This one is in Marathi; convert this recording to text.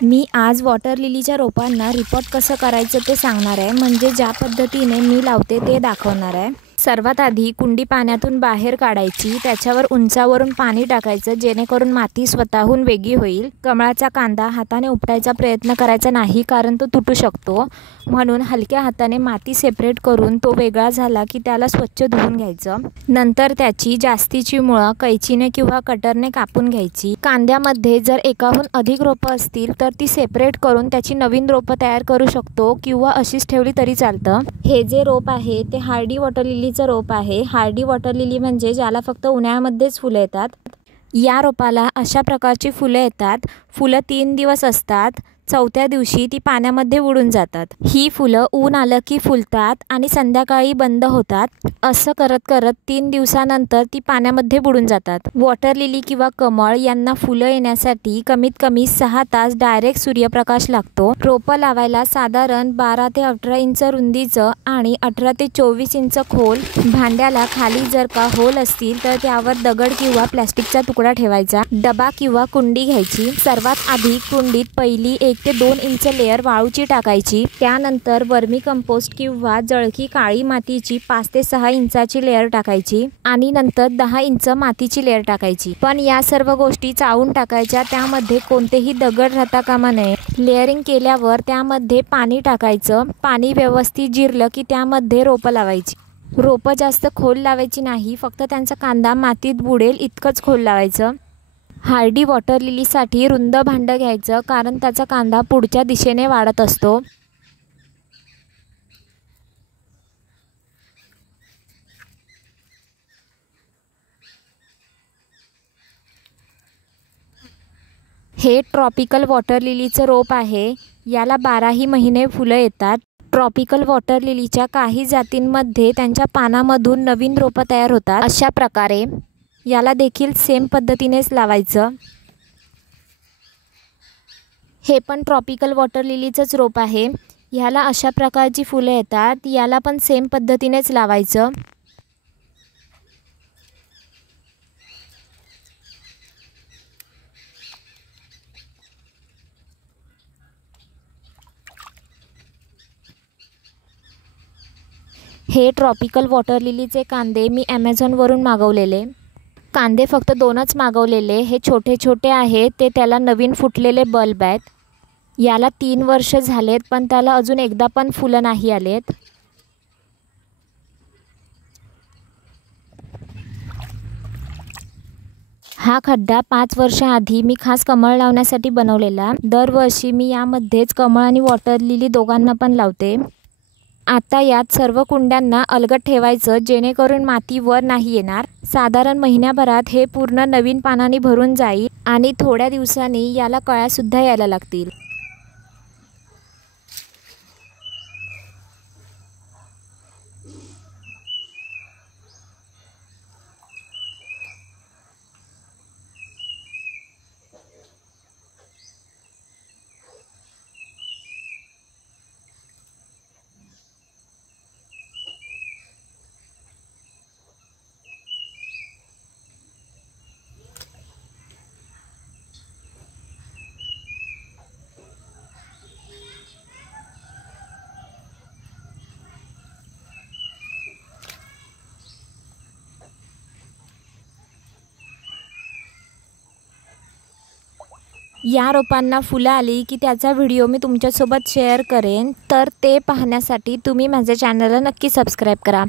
मी आज वॉटर लिलीच्या रोपांना रिपोर्ट कसं करायचं ते सांगणार आहे, म्हणजे ज्या पद्धतीने मी लावते ते दाखवणार आहे। सर्वात आधी कुंडी पाण्यातून बाहेर काढायची, त्याच्यावर उंचावरून पाणी टाकायचं जेणेकरून माती स्वतःहून वेगळी होईल। कमळाचा कांदा हाताने उपटायचा प्रयत्न करायचा नाही, कारण तो तुटू शकतो, म्हणून हलक्या हाताने माती सेपरेट करून तो वेगळा झाला की त्याला स्वच्छ धुवून घ्यायचं। नंतर त्याची जास्तीची मुळं कैचीने किंवा कटरने कापून घ्यायची। कांद्यामध्ये जर एकाहून अधिक रोपं असतील तर ती सेपरेट करून त्याची नवीन रोपं तयार करू शकतो किंवा अशीच ठेवली तरी चालतं। हे जे रोप आहे ते हार्डी वॉटर लिलीचं रोप आहे। हार्डी वॉटर लिली म्हणजे ज्याला फक्त उन्हाळ्यामध्येच फुलं येतात। या रोपाला अशा प्रकारची फुलं येतात। फुलं 3 दिवस असतात, चौथ्या दिवशी ती पाण्यामध्ये बुडून जातात। ही फुलं ऊन आलं की फुलतात आणि संध्याकाळी बंद होतात। असं करत करत 3 दिवसानंतर ती पाण्यामध्ये बुडून जातात। वॉटर लिली किंवा कमळ यांना फुलं येण्यासाठी कमीत कमी 6 तास डायरेक्ट सूर्यप्रकाश लागतो। रोपं लावायला साधारण 12 ते 18 इंच रुंदीचं आणि 18 ते 24 इंच खोल भांड्याला खाली जर का होल असतील तर त्यावर दगड किंवा प्लास्टिकचा तुकडा ठेवायचा। डबा किंवा कुंडी घ्यायची। सर्वात आधी कुंडीत पहिली 1 ते 2 इंच लेयर वाळूची टाकायची। त्यानंतर वर्मी कंपोस्ट किंवा जळकी काळी मातीची 5 ते 6 इंचाची लेयर टाकायची आणि नंतर 10 इंच मातीची लेयर टाकायची। पण या सर्व गोष्टी चाळून टाकायच्या, त्यामध्ये कोणतेही दगड राहता कामा नये। लेअरिंग केल्यावर त्यामध्ये पाणी टाकायचं। पाणी व्यवस्थित जिरलं की त्यामध्ये रोपं लावायची। रोपं जास्त खोल लावायची नाही, फक्त त्यांचा कांदा मातीत बुडेल इतकंच खोल लावायचं। हार्डी वॉटर लिलीसाठी रुंद भांडं घ्यायचं, कारण त्याचा कांदा पुढच्या दिशेने वाढत असतो। हे ट्रॉपिकल वॉटर लिलीचं रोप आहे। याला 12ही महिने फुलं येतात। ट्रॉपिकल वॉटर लिलीच्या काही जातींमध्ये त्यांच्या पानामधून नवीन रोपं तयार होतात। अशा प्रकारे याला देखील सेम पद्धतीनेच लावायचं। हे पण ट्रॉपिकल वॉटर लिलीचंच रोप आहे। ह्याला अशा प्रकारची फुलं येतात। याला पण सेम पद्धतीनेच लावायचं। हे ट्रॉपिकल वॉटर लिलीचे कांदे मी ॲमेझॉनवरून मागवलेले। कांदे फक्त 2च मागवलेले। हे छोटे छोटे आहेत, ते त्याला नवीन फुटलेले बल्ब आहेत। याला 3 वर्ष झालेत, पण त्याला अजून एकदा पण फुलं नाही आलेत। हा खड्डा 5 वर्षांआधी मी खास कमळ लावण्यासाठी बनवलेला। दरवर्षी मी यामध्येच कमळ आणि वॉटर लिली दोघांना पण लावते। आता यात सर्व कुंड्यांना अलगद ठेवायचं, जेणेकरून माती वर नाही येणार। साधारण महिन्याभरात हे पूर्ण नवीन पानांनी भरून जाईल आणि थोड्या दिवसांनी याला कळ्यासुद्धा यायला लागतील। या रोपांना फुलं आली की त्याचा व्हिडिओ मी तुमच्यासोबत शेअर करेन, तर ते पाहण्यासाठी तुम्ही माझ्या चॅनलला नक्की सबस्क्राईब करा।